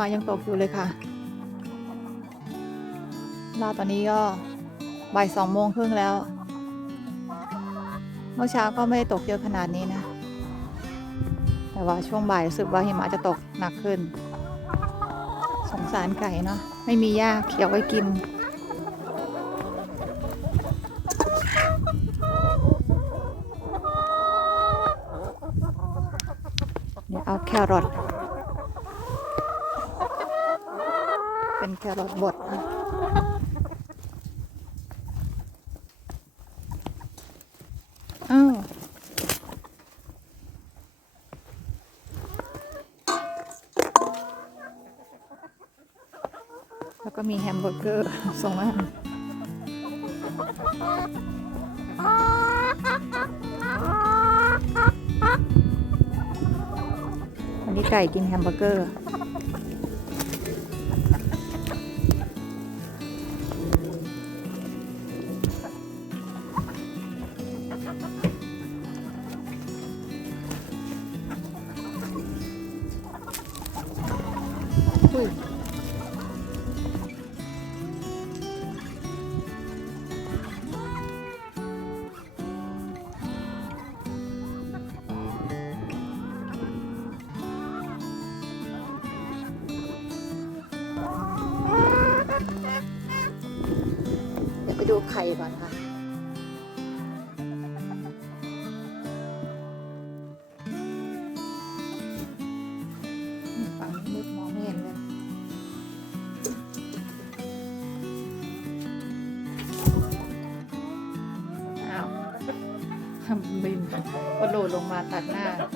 มายังตกอยู่เลยค่ะล่าตอนนี้ก็บ่ายสองโมงครึ่งแล้ว เมื่อเช้าก็ไม่ได้ตกเยอะขนาดนี้นะ แต่ว่าช่วงบ่ายรู้สึกว่าหิมะจะตกหนักขึ้น สงสารไก่เนาะ ไม่มีหญ้าเขียวไว้กินเดี๋ยวเอาแครอท เป็นแค รอทบดอ้าวแล้วก็มีแฮมเบอร์เกอร์ส่งมาวันนี้ไก่กินแฮมเบอร์เกอร์ ไปดูไข่ก่อนค่ะ ฝั่งมืดมองไม่เห็นเลยอ้าวบินกระโดดลงมาตัดหน้าก่อน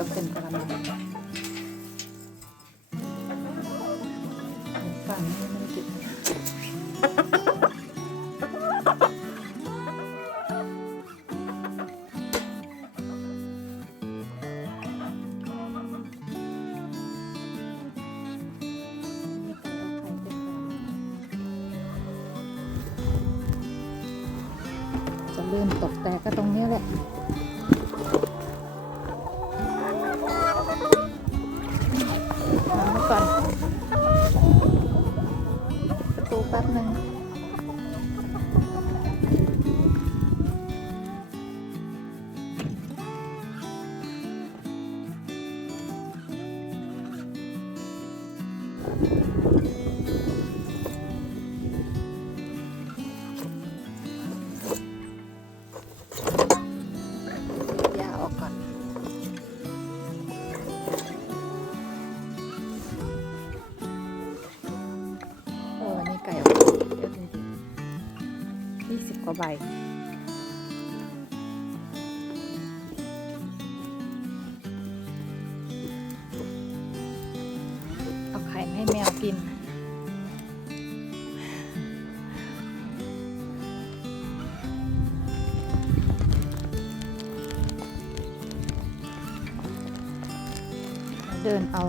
ก็เป็นกระมังฝั่งนี้ไม่ได้ติดจะเริ่มตกแต่ก็ตรงนี้แหละ ป ใบ เอาไข่ให้แมวกิน เดินเอา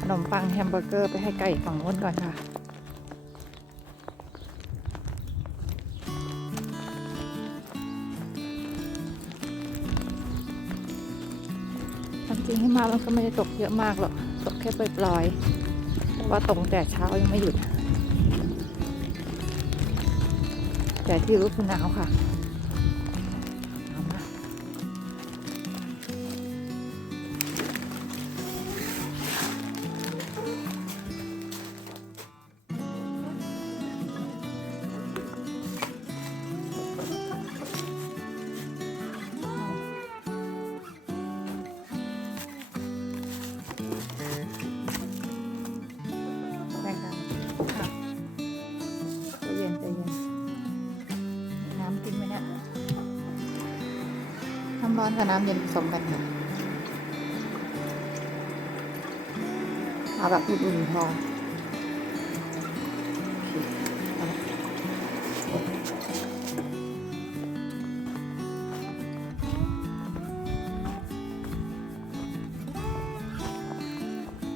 ขนมปังแฮมเบอร์เกอร์ไปให้ไก่ฝั่งโน้นก่อนค่ะ ทำจริงๆหิมะมันก็ไม่ได้ตกเยอะมากหรอก ตกแค่ปล่อยๆแต่ว่าตกตั้งแต่เช้ายังไม่หยุด แต่ที่รู้คือหนาวค่ะ ร้อนกับน้ำเย็นผสมกันค่ะ เอาแบบอุ่นๆพอเคเอาละ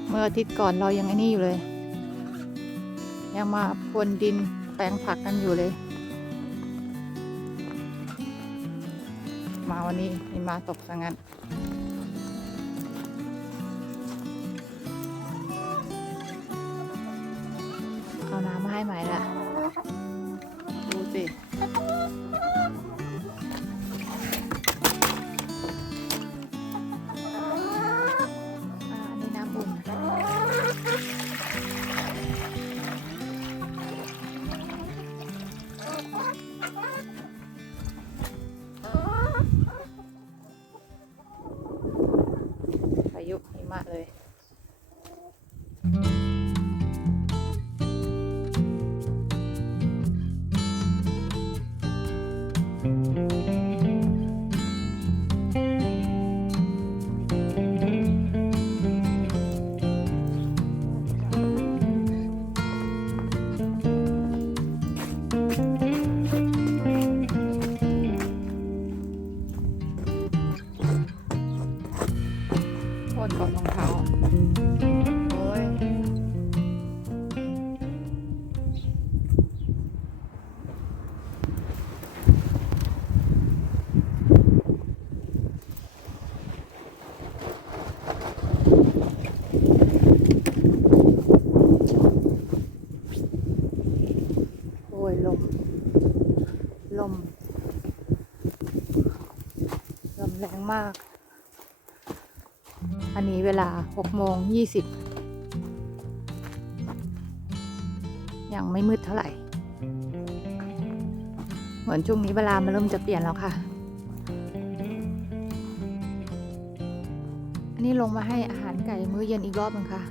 เมื่ออาทิตย์ก่อนเรายังไอ้นี่อยู่เลย ยังมาพรวนดินแปลงผักกันอยู่เลย มาวันนี้มีมาตกซะงั้นเอาน้ำมาให้ใหม่ละ มาก อันนี้เวลา6โมง20 ยังไม่มืดเท่าไหร่ เหมือนช่วงนี้เวลามันเริ่มจะเปลี่ยนแล้วค่ะ อันนี้ลงมาให้อาหารไก่มื้อเย็นอีกรอบหนึงค่ะ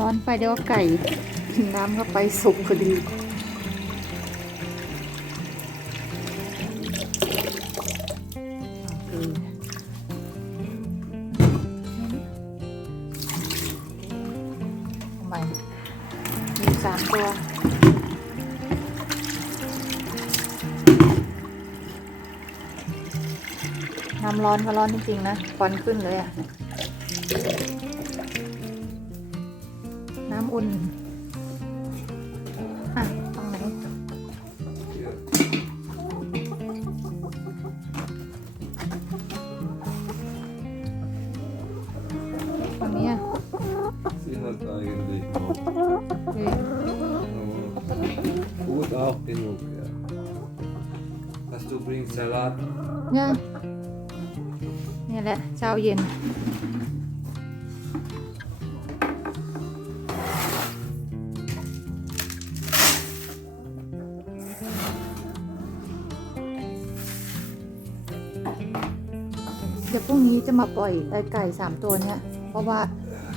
ร้อนไปเดี๋ยวไก่น้ำเข้าไปสุกพอดีโอเคทำไมมีสามตัวน้ำร้อนก็ร้อนจริงๆนะควันขึ้นเลยอะ น้ำอุ่นอะตรงไหนตรงนี้อะ Sind halt eigentlich noch. เอ๊ะ Aber gut auch genug, ja. Hast du bringst Salat? เนี่ยนี่แหละเช้าเย็น มาปล่อยไก่สามตัวเนี้ย เพราะว่า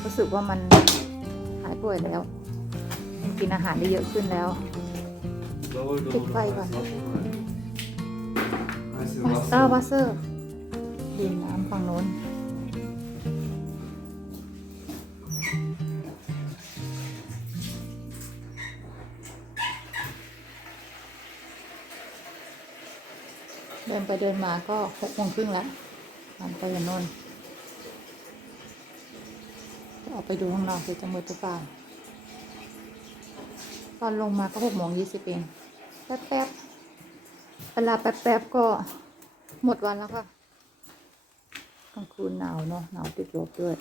รู้สึกว่ามันหายป่วยแล้ว กินอาหารได้เยอะขึ้นแล้วปิดไฟก่อนมาสเตอร์วาสเซอร์ดื่มน้ำฝั่งโน้นเดินไปเดินมาก็หกโมงครึ่งแล้ว มันไปกันนนออกไปดูข้างนอกคือจะมืดหรือเปล่าตอนลงมาก็หกโมงยี่สิบเอง แป๊บๆเวลาแป๊บๆก็หมดวันแล้วค่ะกลางคืนหนาวเนาะหนาวติดลบด้วย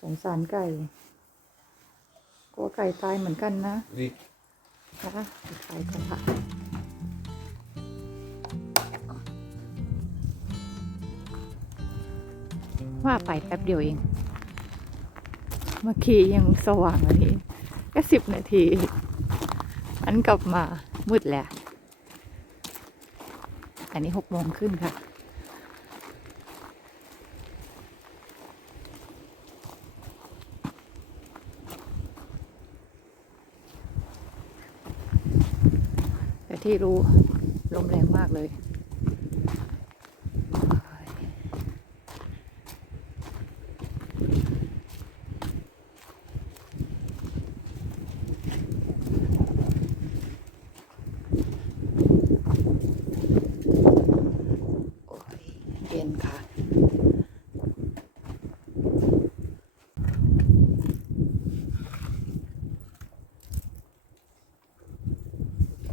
สงสารไก่กลัวไก่ตายเหมือนกันนะ Wie? นะคะขายกันค่ะ ว่าไปแป๊บเดียวเอง เมื่อกี้ยังสว่างเลยแค่สิบนาทีอันกลับมามืดแล้ว อันนี้หกโมงขึ้นค่ะ แต่ที่รู้ลมแรงมากเลย โอ้ยเย็นค่ะ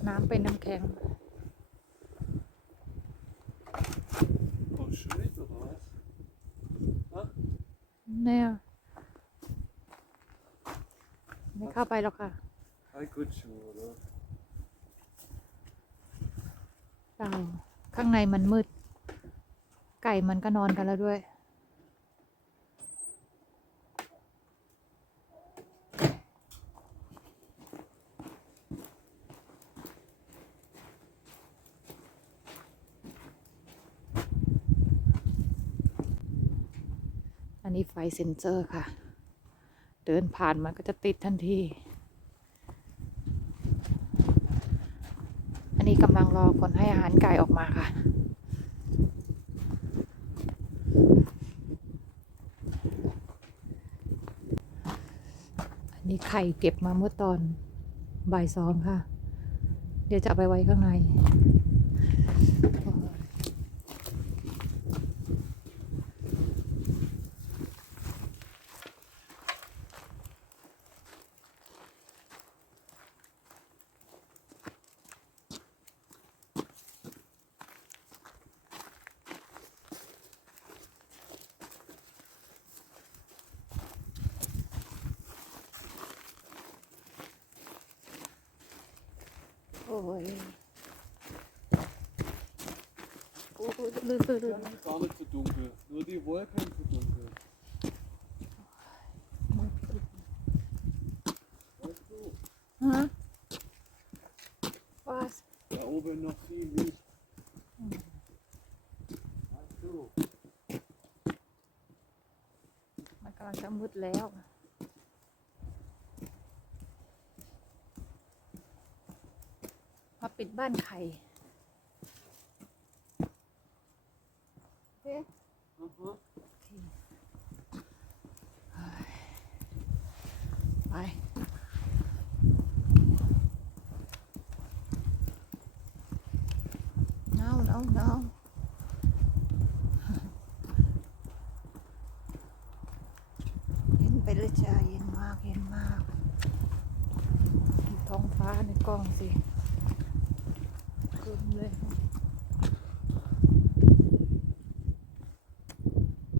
น้ำเป็นน้ำแข็ ง Oh, Schmidt oder was? Ha? เนี่ยไม่เข้าไปหรอกค่ะ Ein Kutscher, oder? เปล่าข้างในมันมืด ไก่มันก็นอนกันแล้วด้วย อันนี้ไฟ เซ็นเซอร์ค่ะ เดินผ่านมันก็จะติดทันที อันนี้กำลังรอคนให้อาหารไก่ออกมาค่ะ อันนี้ไข่เก็บมาเมื่อตอนบ่ายสองค่ะ เดี๋ยวจะเอาไปไว้ข้างใน โอ้ยโอ้ยลื่นลื่นลื่น Gar nicht so dunkel. Nur die Wolken so dunkel. Weißt du, ฮะว่า da oben noch viel Licht. Weißt du? มันกำลังจะมืดแล้วมาปิด บ้านไข่เอ๊ะ Aha. ไปหนาวหนาวหนาเย็นไปเลยจ้าเย็นมากเย็นมากท้องฟ้าในกล้องสิ ครึ้มเลย